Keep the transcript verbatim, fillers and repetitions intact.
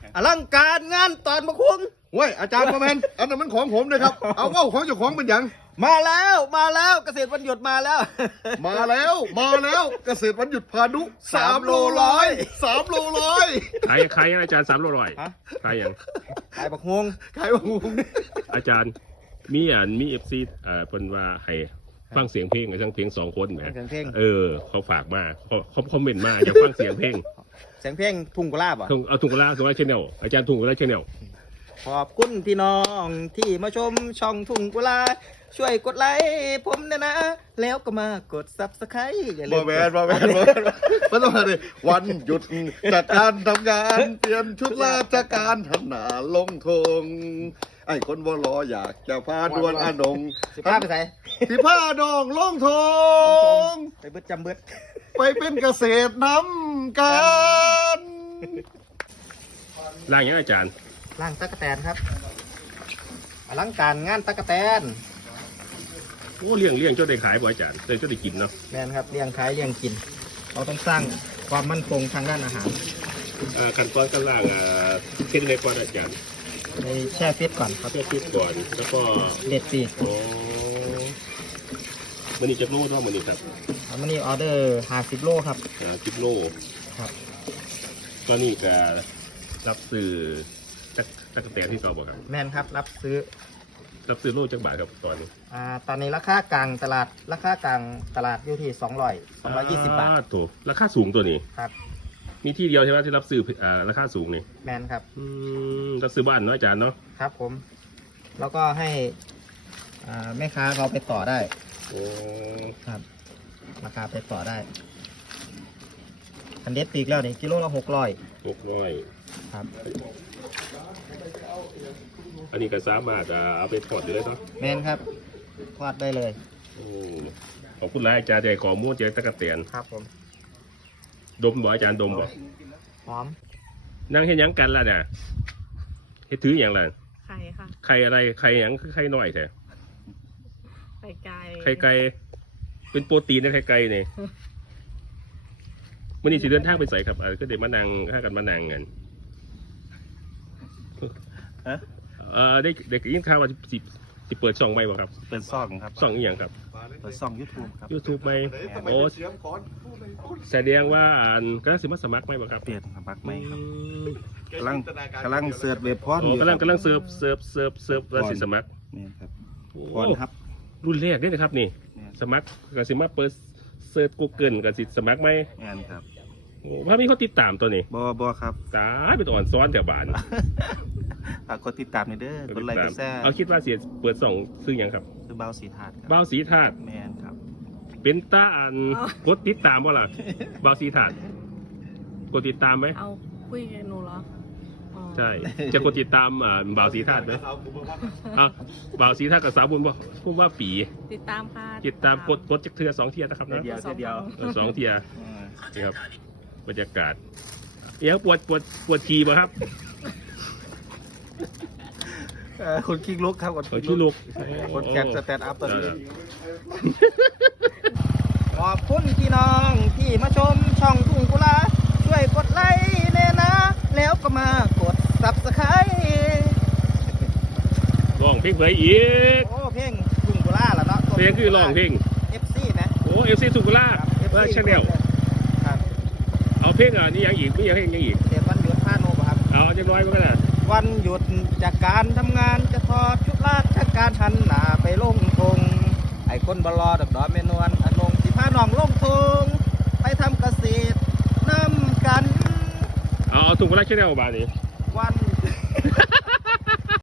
อลังการงานตอนมะคุ้งเว้ยอาจารย์ประแมนอันนั้นมันของผมนะครับเอาเว้าของเจ้าของเป็นหยังมาแล้วมาแล้วเกษตรวันหยุดมาแล้วมาแล้วมาแล้วเกษตรวันหยุดพานุสามโลร้อยสามโลร้อยขายขายยังอาจารย์สามโลร้อยฮะขายยังขายบักฮวงขายว่างูอาจารย์มีอ่านมีเอฟซีเอ่อเพิ่นว่าให้ฟังเสียงเพลงไอ้ทั้งเพลงสองคนแหมเสียงเพลงเออเขาฝากมาเขาเขาคอมเมนต์มาอยากฟังเสียงเพลงเสียงเพลงทุ่งกุหลาบอ่ะทุ่งเอาทุ่งกุลาทุ่งกุลาชแนลอาจารย์ทุ่งกุลาชแนลขอบคุณพี่น้องที่มาชมช่องทุ่งกุหลาบช่วยกดไลค์ผมเนี่ยนะ แล้วก็มากดซับสไครต์อย่าลืบอมแมนบอแมนบอแมนมันต้องมาเลยวันหยุดจากการทำงานเปลี่ยนชุดราชการทำหนาลงทงไอ้คนวอลออยากจะพาดวนอานงสิบ้าไปใส่สิผ้าดองลงทงไปเบิดจำเบิดไปเป็นเกษตรน้ำกันร่างยังอาจารย์ล่างตะกะแตนครับอลังการงานตะกะแตนโอ้เลี้ยงเลี้ยงเจ้าได้ขายบ่อาจารย์ได้เจ้าได้กินเนาะแมนครับเลี้ยงขายเลี้ยงกิน เราต้องสร้างความมั่นคงทางด้านอาหารอ่าขั้นตอนการล่างอ่าเช่นในก่อนอาจารย์ในแช่ฟิตก่อนครับเพื่อฟิตก่อนแล้วก็เด็ดสิโอ้มันนี่จะโลเนาะมันนี่ครับวันนี้ออเดอร์ห้าสิบโลครับอ่าสิบโลครับตอนนี้ก็รับซื้อจักจักรแตนที่เขาบอกครับแมนครับรับซื้อรับซื้อโลจักบาทครับตอนนี้อ่าตอนนี้ราคากลางตลาดราคากลางตลาดอยู่ที่สองร้อยสองร้อยยี่สิบบาทถูกราคาสูงตัวนี้ครับมีที่เดียวใช่ไหมที่รับซื้ออ่าราคาสูงนี่แมนครับอืมรับซื้อบ้านเนาะอาจารย์เนาะครับผม แล้วก็ให้อ่าแม่ค้าเขาไปต่อได้โอ้ครับราคาไปต่อได้คันเด็ดปีกแล้วนี่กิโลละหกร้อยหกร้อยครับอันนี้ก็สามารถอ่าเอาไปทอดอยู่ได้เนาะแมนครับทอดได้เลยโอ้ขอบคุณหลายอาจารย์ใจขอมู้เจ๊ตะกะเตียนครับผมดมบ่อาจารย์ดมบ่หอมนั่งเฮ็ดหยังกันล่ะเนี่ยเฮ็ดถืออย่างล่ะไข่ค่ะไข่อะไรไข่หยังคือไข่น้อยแท้ไข่ไก่ไข่ไก่เป็นโปรตีนในไข่ไก่นี่มื้อนี้สิเดินทางไปไสครับอ่าก็ได้มานั่งหากันมานั่งกันฮะเอ่อได้ได้ยินข่าวว่าสิสิเปิดช่องใหม่บ่ครับเปิดซ่องครับช่องอีหยังครับเปิดซ่องยูทูบครับ YouTube ไหมทำไมโอ้เสียงขอนพูดเลยพูดแสดงว่าอ่านกำลังสิมาสมัครไหมบ่ครับเปลี่ยนครับบักไหมครับอืมกำลังกำลังเสิร์ชเว็บพอดโอ้กำลังกำลังเสิร์ฟเสิร์ฟเสิร์ฟเสิร์ฟแล้วสิสมัครนี่ครับโอ้พอนครับรุ่นแรกเด้นะครับนี่เนี่ยสมัครก็สิมาเปิดเสิร์ช Google ก็สิสมัครไหมงานครับโอ้ว่ามีคนติดตามตัวนี้บอบอครับตายเป็นอ่อนซ้อนแถวบ้านฝากกดติดตามหน่อยเด้อกดไลค์กดแชร์เอาคิดว่าเสียเปิดสองซื้อหยังครับคือเบาสีถาดครับบ่าวสีธาตุแมนครับเป็นตาอันกดติดตามบ่ล่ะบ่าวสีธาตุกดติดตามไหมเอาคุยกับหนูเหรออ๋อใช่ จะกดติดตามอ่าบ่าวสีธาตุไหมเอาผมมาว่าอ่ะบ่าวสีธาตุกับสาวบุญว่าพูดว่าปีติดตามค่ะติดตามกดกดจากเทือสองเทียนะครับนะเดียวเดียวเออสองเทียอืมนี่ครับบรรยากาศเอี้ยงปวดปวดปวดฉี่ป่ะครับเอ่อคนคิกลุกครับคนเออขี้ลูกคนแคปสแตนด์อัพตอนนี้ขอบคุณพี่น้องที่มาชมช่องทุ่งกุหลาบช่วยกดไลค์เนยนะ แล้วก็มากดซับสไครต์ร้องเพลงเผยอีกโอ้เพลงทุ่งกุหลาบแล้วเนาะเพลงคือร้องเพลงเอฟซีนะโอ้เอฟซีสุกุล่าครับว่าเอฟซีชาแนลครับเอาเพลงอ่ะนี่ยังอีกไม่ยังเพลงยังอีกเดี๋ยววันหยุดพาโนบครับเอาเรียบร้อยมั้งนะวันหยุดจากการทำงานจะทอดชุดราชการหันหน้าไปลงทงไอ้คนบลอดอกดอกเมนวลอนงสิพาน้องลงทงไปทำเกษตรนำกันเอาเอาสุกุล่าชาแนลมาดิวัน